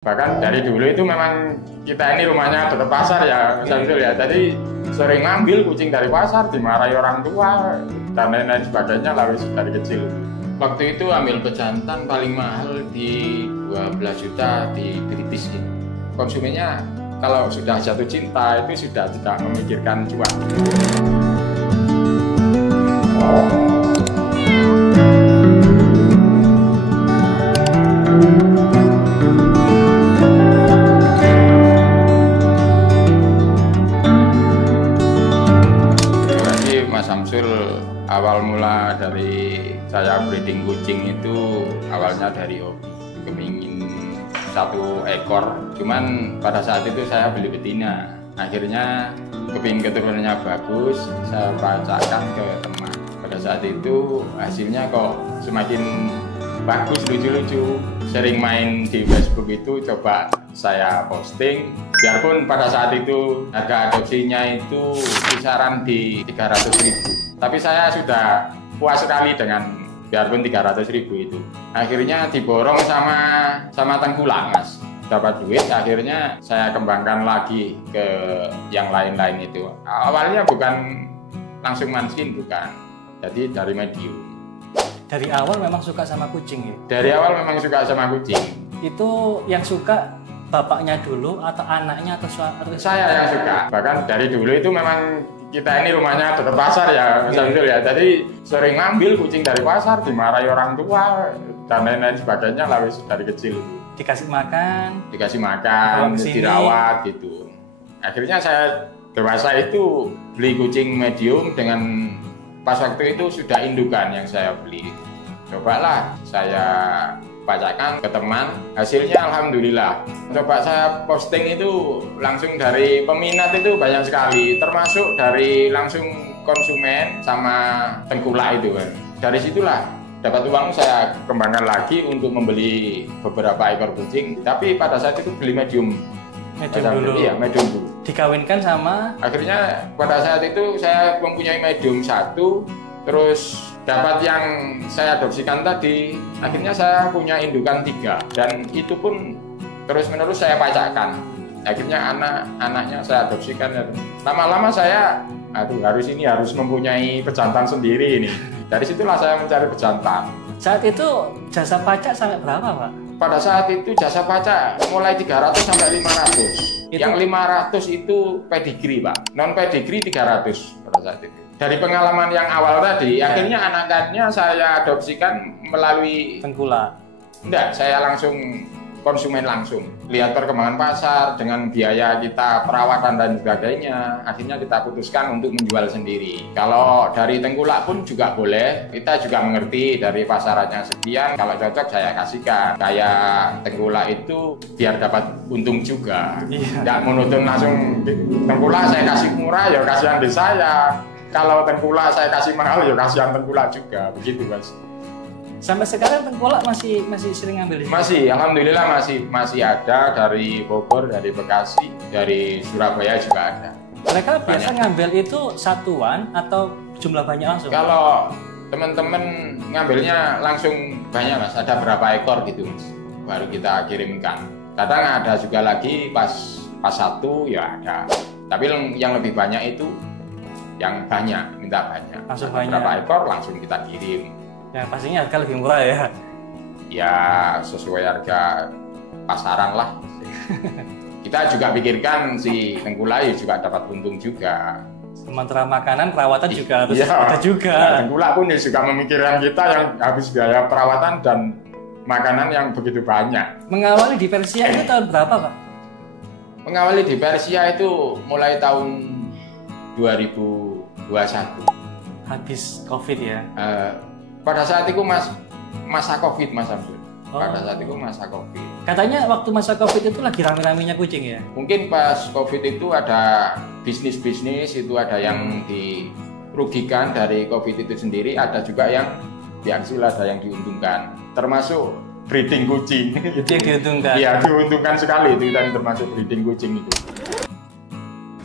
Bahkan dari dulu itu memang kita ini rumahnya dekat pasar ya, Mas Samsul ya. Jadi sering ngambil kucing dari pasar, dimarahi orang tua dan lain-lain sebagainya lah dari kecil. Waktu itu ambil pejantan paling mahal di 12 juta di British gitu. Konsumennya kalau sudah jatuh cinta itu sudah tidak memikirkan cuan. Mas Samsul, awal mula dari saya breeding kucing itu awalnya dari hobi, kepingin 1 ekor. Cuman pada saat itu saya beli betina. Akhirnya kepingin keturunannya bagus, saya bacakan ke teman. Pada saat itu hasilnya kok semakin bagus, lucu-lucu. Sering main di Facebook itu coba saya posting. Biarpun pada saat itu harga adopsinya itu kisaran di 300.000, tapi saya sudah puas sekali dengan biarpun 300.000 itu. Akhirnya diborong sama tengkulak, Mas. Dapat duit, akhirnya saya kembangkan lagi ke yang lain-lain itu. Awalnya bukan langsung manskin, bukan. Jadi dari medium. Dari awal memang suka sama kucing ya? Dari awal memang suka sama kucing. Itu yang suka bapaknya dulu atau anaknya atau saya yang suka. Bahkan dari dulu itu memang kita ini rumahnya dekat pasar ya, Mas Samsul ya. Jadi sering ngambil kucing dari pasar, dimarahi orang tua dan lain-lain sebagainya lah dari kecil. Dikasih makan, dirawat gitu. Akhirnya saya dewasa itu beli kucing medium dengan pas waktu itu sudah indukan yang saya beli. Cobalah saya bacakan ke teman, hasilnya alhamdulillah. Coba saya posting itu langsung dari peminat itu banyak sekali, termasuk dari langsung konsumen sama tengkulak itu kan. Dari situlah dapat uang, saya kembangkan lagi untuk membeli beberapa ekor kucing. Tapi pada saat itu beli medium. Dulu. Iya, medium dulu. Dikawinkan sama? Akhirnya pada saat itu saya mempunyai medium 1, terus dapat yang saya adopsikan tadi, akhirnya saya punya indukan 3, dan itu pun terus-menerus saya pacakkan. Akhirnya anak-anaknya saya adopsikan. Lama-lama saya, harus mempunyai pejantan sendiri ini. Dari situlah saya mencari pejantan. Saat itu jasa pacak sampai berapa, Pak? Pada saat itu jasa pacak mulai 300 sampai 500. Yang 500 itu pedigree, Pak. Non pedigree 300 pada saat itu. Dari pengalaman yang awal tadi, akhirnya anak-anaknya saya adopsikan melalui tengkulak. Enggak, saya langsung konsumen langsung. Lihat perkembangan pasar dengan biaya kita perawatan dan sebagainya, akhirnya kita putuskan untuk menjual sendiri. Kalau dari tengkulak pun juga boleh, kita juga mengerti dari pasarannya sekian, kalau cocok saya kasihkan. Kayak tengkulak itu biar dapat untung juga. Enggak monoton langsung tengkulak saya kasih murah, ya kasihan di saya. Kalau tengkulak saya kasih mahal, ya kasihan tengkulak juga, begitu Mas. Sampai sekarang tengkulak masih sering ngambil di sini? Masih, alhamdulillah masih ada dari Bogor, dari Bekasi, dari Surabaya juga ada. Mereka biasa ngambil itu satuan atau jumlah banyak langsung? Kalau teman-teman ngambilnya langsung banyak Mas, ada berapa ekor gitu Mas, baru kita kirimkan. Kadang ada juga lagi pas 1 ya ada, tapi yang lebih banyak itu yang banyak, minta banyak. Langsung berapa ekor langsung kita kirim. Ya pastinya harga lebih murah ya? Ya sesuai harga pasaran lah. Kita juga pikirkan si tengkulak juga dapat untung juga. Sementara makanan, perawatan juga harus ada juga. Nah, tengkulak pun juga memikirkan kita yang habis biaya perawatan dan makanan yang begitu banyak. Mengawali di Persia itu tahun berapa Pak? Mengawali di Persia itu mulai tahun 2021. Habis COVID ya? Pada saat itu masa COVID Mas Samsul. Pada saat itu masa COVID. Katanya waktu masa COVID itu lagi rame-ramenya kucing ya? Mungkin pas COVID itu ada bisnis-bisnis, itu ada yang dirugikan dari COVID itu sendiri, ada juga yang dihasil, ada yang diuntungkan. Termasuk breeding kucing. Itu yang diuntungkan? Iya, diuntungkan sekali itu, dan termasuk breeding kucing itu.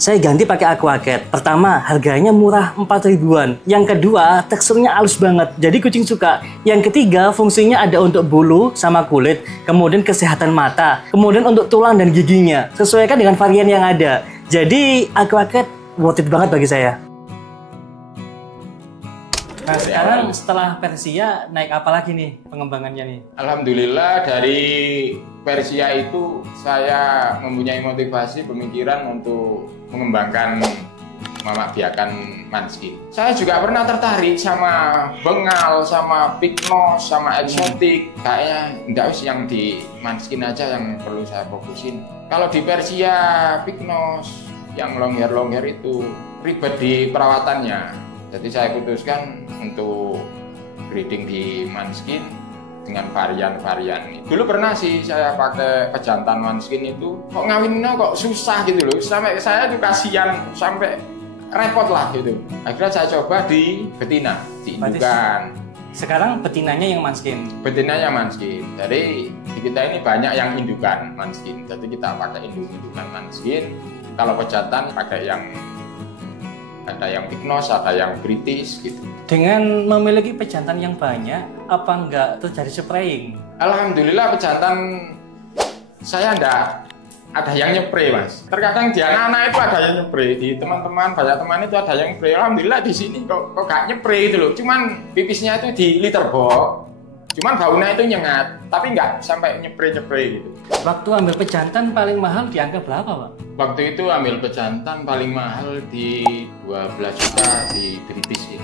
saya ganti pakai aquacat. Pertama, harganya murah 4 ribuan. Yang kedua, teksturnya halus banget. Jadi kucing suka. Yang ketiga, fungsinya ada untuk bulu sama kulit. Kemudian kesehatan mata. Kemudian untuk tulang dan giginya. Sesuaikan dengan varian yang ada. Jadi aquacat worth it banget bagi saya. Nah sekarang setelah Persia naik apa lagi nih pengembangannya nih? Alhamdulillah dari Persia itu saya mempunyai motivasi pemikiran untuk mengembangkan mama biakan Manskin. Saya juga pernah tertarik sama Bengal, sama Pygnos, sama eksotik. Kayaknya enggak usah yang di Manskin aja yang perlu saya fokusin. Kalau di Persia, Pygnos, yang long hair itu ribet di perawatannya. Jadi saya putuskan untuk breeding di Manskin dengan varian-varian ini. Dulu pernah sih saya pakai pejantan Manskin itu, kok ngawinnya kok susah gitu loh. Sampai saya tuh kasihan, sampai repot lah gitu. Akhirnya saya coba di betina, diindukan. Sekarang betinanya yang Manskin? Betinanya Manskin. Jadi di kita ini banyak yang indukan Manskin. Jadi kita pakai indukan Manskin. Kalau pejantan pakai yang ada yang Pygnos, ada yang British gitu. Dengan memiliki pejantan yang banyak, apa enggak terjadi spraying? Alhamdulillah pejantan saya enggak ada yang nyepray mas. Terkadang di anak-anak itu ada yang nyepray, di teman-teman banyak teman itu ada yang nyepray. Alhamdulillah di sini kok gak nyepray itu loh. Cuman pipisnya itu di litter box. Cuman baunya itu nyengat, tapi nggak sampai nyepray gitu. Waktu ambil pejantan paling mahal di angka berapa, Pak? Waktu itu ambil pejantan paling mahal di 12 juta di British ini.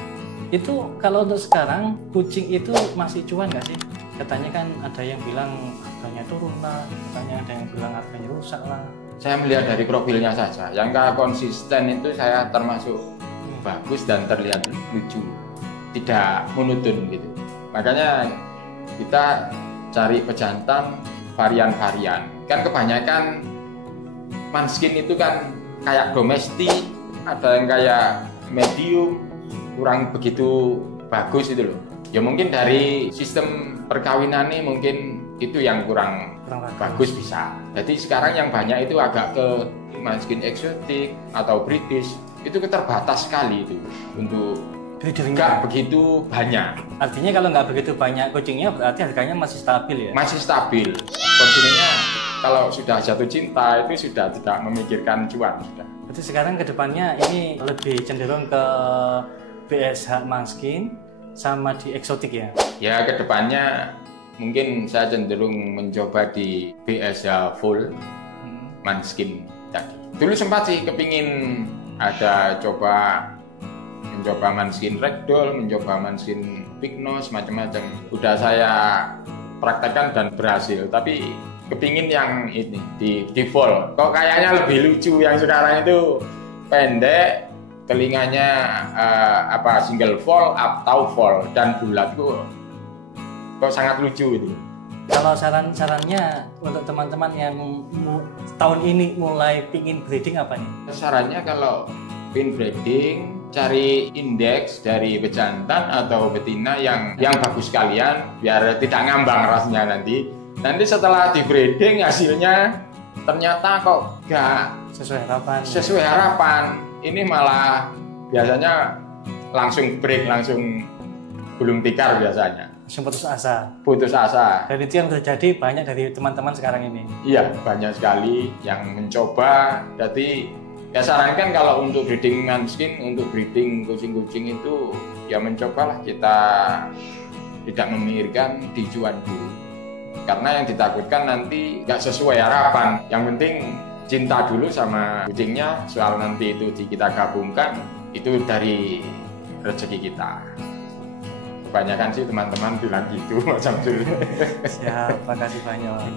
Itu kalau untuk sekarang kucing itu masih cuan nggak sih? Katanya kan ada yang bilang harganya turun lah, katanya ada yang bilang harganya rusak lah. Saya melihat dari profilnya saja, yang nggak konsisten itu saya termasuk bagus dan terlihat lucu, tidak monoton gitu. Makanya kita cari pejantan varian-varian. Kan kebanyakan Manskin itu kan kayak domestik, ada yang kayak medium, kurang begitu bagus itu loh. Ya mungkin dari sistem perkawinan ini mungkin itu yang kurang bagus bisa. Jadi sekarang yang banyak itu agak ke Manskin eksotik atau British, itu keterbatas sekali itu untuk nggak begitu banyak. Artinya kalau nggak begitu banyak kucingnya berarti harganya masih stabil ya? Masih stabil. Konsumennya kalau sudah jatuh cinta itu sudah tidak memikirkan cuan sudah. Berarti sekarang kedepannya ini lebih cenderung ke BSH Manskin sama di eksotik ya? Ya kedepannya mungkin saya cenderung mencoba di BSH full Manskin tadi. Dulu sempat sih kepingin ada mencoba Manskin Ragdoll, mencoba Manskin Pygnos, macam-macam. Udah saya praktekkan dan berhasil, tapi kepingin yang ini di full. Kok kayaknya lebih lucu yang sekarang itu pendek, telinganya single fold atau fold dan bulat kok sangat lucu itu. Kalau saran-sarannya untuk teman-teman yang tahun ini mulai pingin breeding apa nih? Sarannya kalau pin breeding, cari indeks dari pejantan atau betina yang bagus sekalian biar tidak ngambang rasnya nanti. Nanti setelah di breeding hasilnya ternyata kok gak sesuai harapan. Ini malah biasanya langsung break, langsung gulung tikar biasanya. Langsung putus asa. Putus asa. Dan itu yang terjadi banyak dari teman-teman sekarang ini. Iya, banyak sekali yang mencoba. Jadi ya sarankan kalau untuk breeding Manskin, untuk breeding kucing-kucing itu ya mencobalah kita tidak memikirkan dijual dulu. Karena yang ditakutkan nanti nggak sesuai harapan. Yang penting cinta dulu sama kucingnya, soal nanti itu kita gabungkan, itu dari rezeki kita. Kebanyakan sih teman-teman bilang gitu, macam itu. Siap, makasih banyak.